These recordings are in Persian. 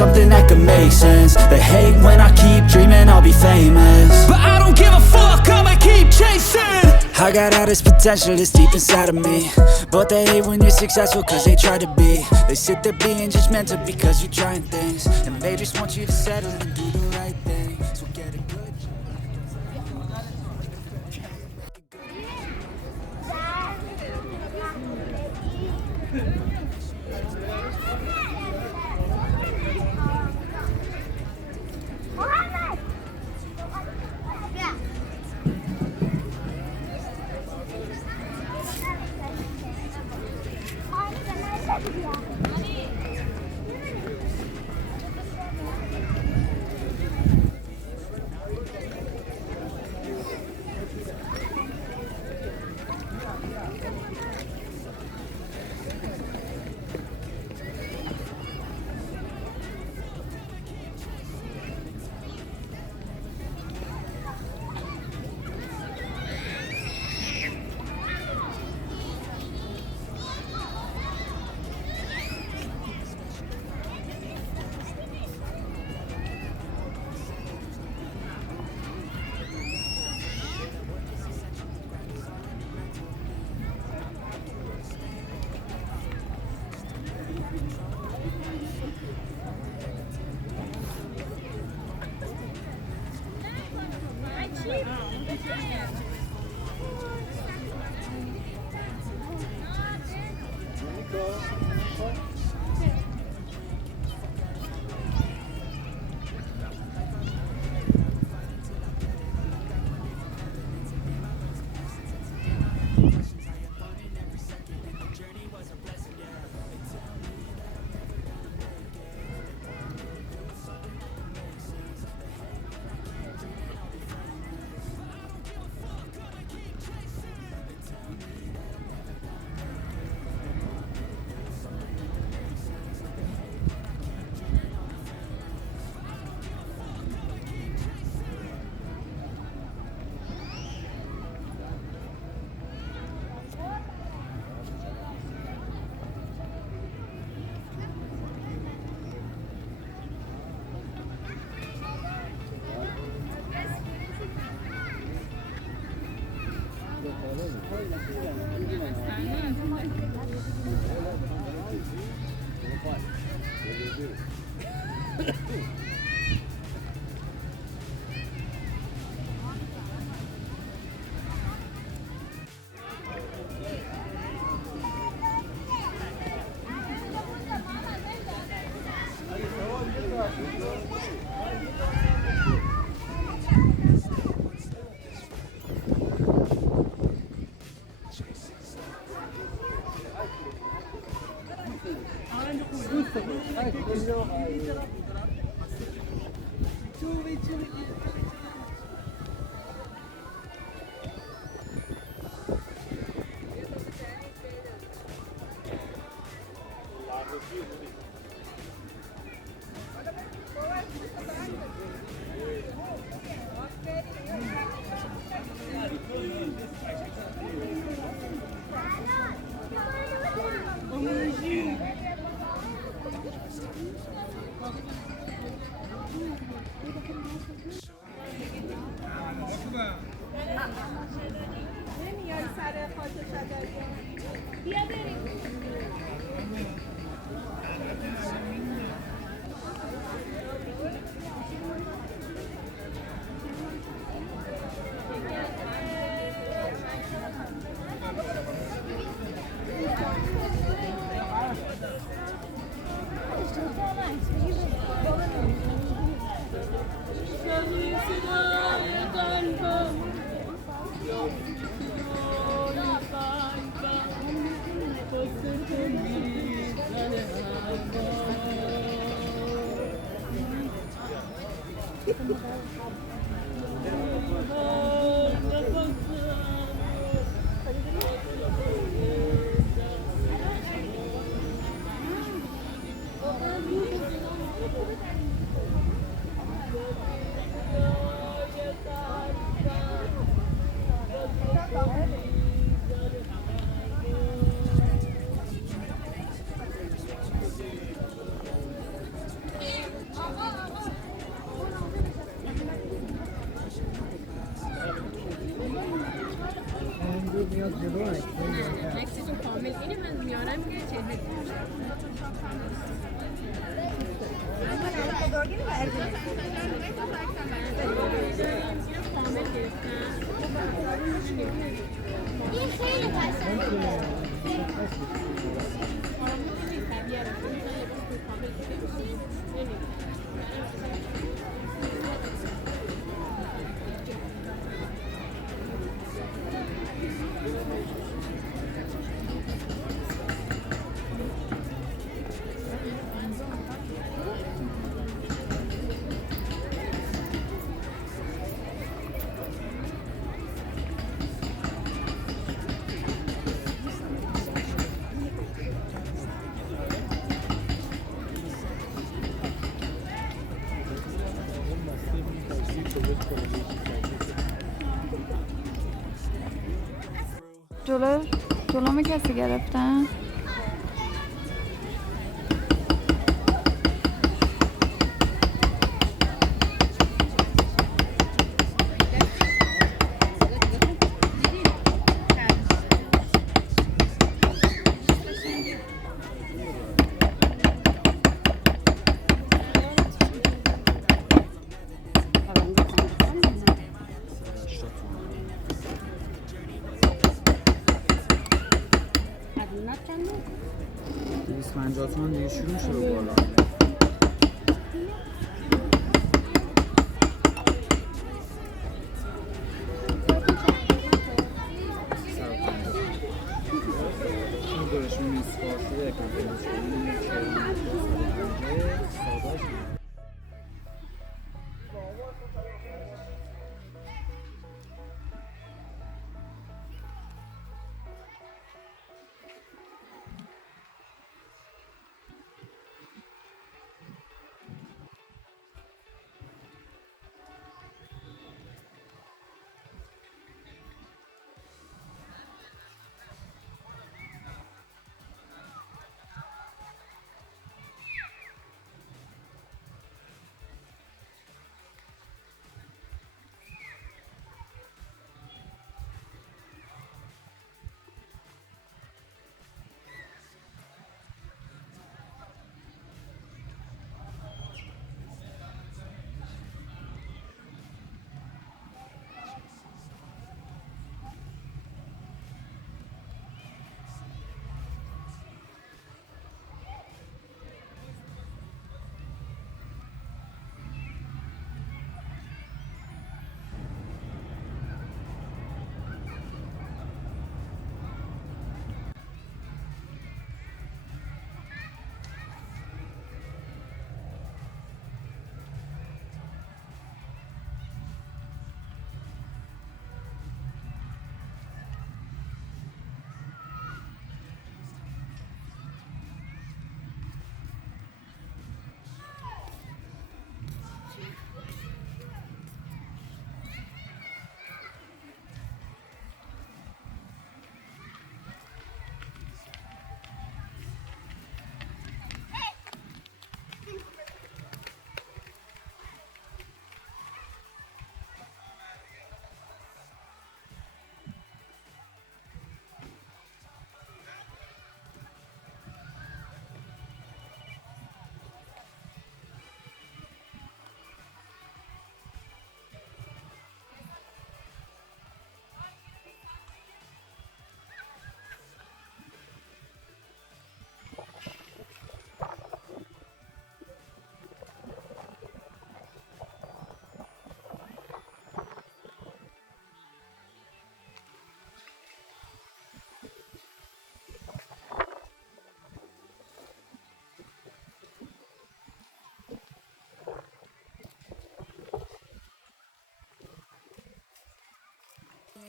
something that could make sense. They hate when I keep dreaming I'll be famous, but I don't give a fuck, I'ma keep chasing. I got all this potential that's deep inside of me, but they hate when you're successful cause they try to be. They sit there being judgmental because you're trying things, and they just want you to settle and do the right thing. So get a good job. اینو من میارم که چه این خیلی قشنگه. جلوم کسی گرفتن؟ تومن دیگه شروع میشه رو بالا.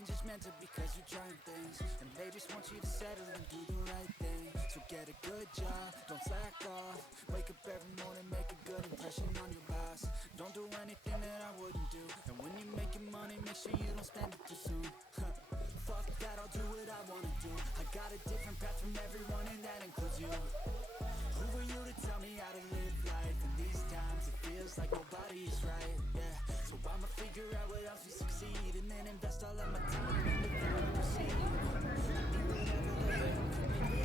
Just meant to because you're trying things, and they just want you to settle and do the right thing. So get a good job, don't slack off. Wake up every morning, make a good impression on your boss. Don't do anything that I wouldn't do, and when you're making money, make sure you don't spend it too soon. Fuck that, I'll do what I wanna do. I got a different path from everyone, and that includes you. Who are you to tell me how to live life? In these times it feels like nobody's right, yeah. So I'ma figure out what else we succeed, and then invest all of my time in the proceed. I need whatever the hell could make me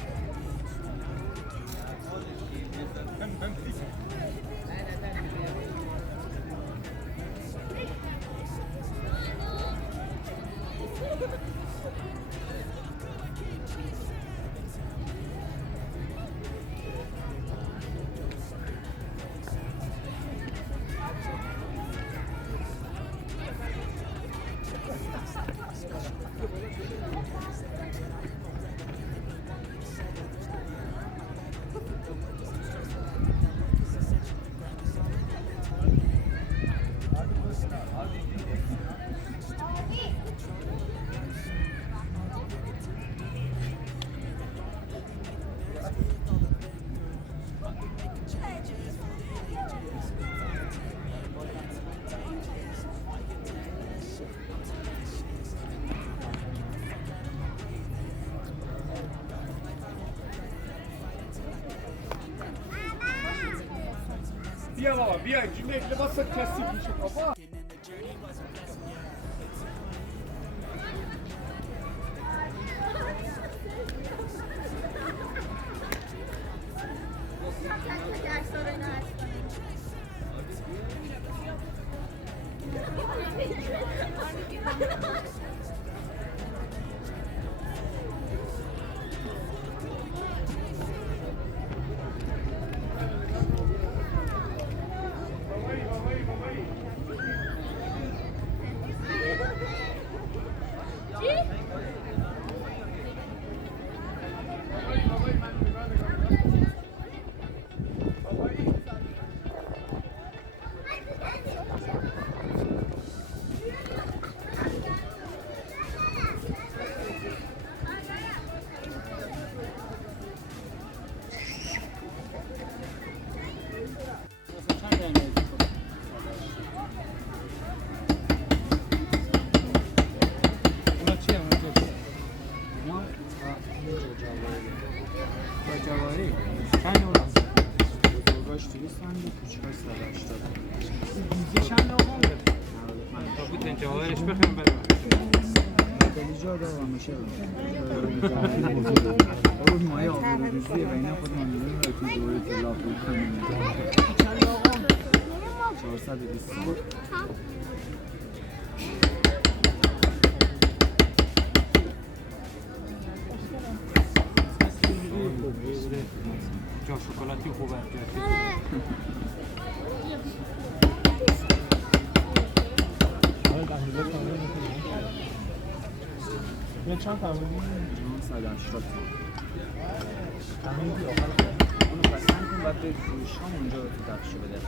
بیا بابا بیا اینجوری لباس کثیف میشه بابا. جواری چند اون هست؟ بزرگاش 200 تومن کوچیکاش 180. دیزی چند آقا میده؟ بود این جوارش بخیم برم خیلی جا داره همیشه اون مایه آبی روزیه و اینا خود من میدونم که توی دوره تلاف کنیم چند آقا؟ 420. جا شکلاتی خوبه یه چند تمرین 180 اونو قسم کن باید به فروش هم اونجا تو دقشو بده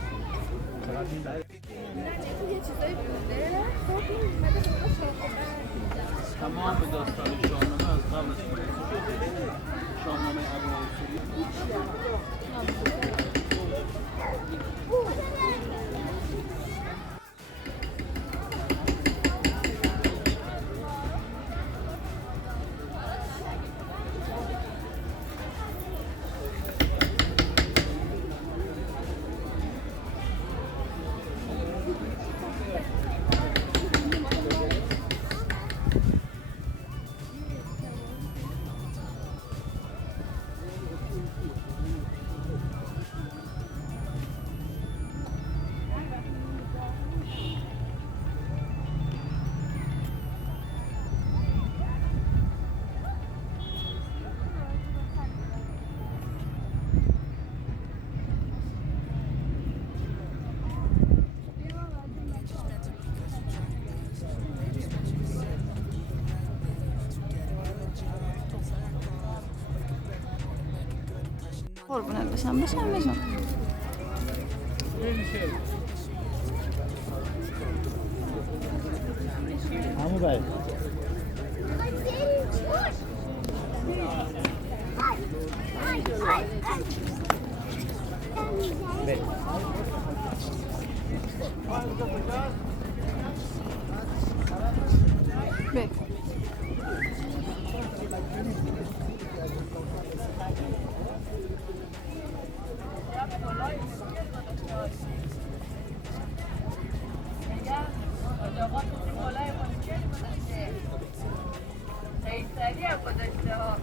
تمام داستان شاهنامه از قبل شاهنامه ابوالفضل قربونت بشم بشم همو باید به آب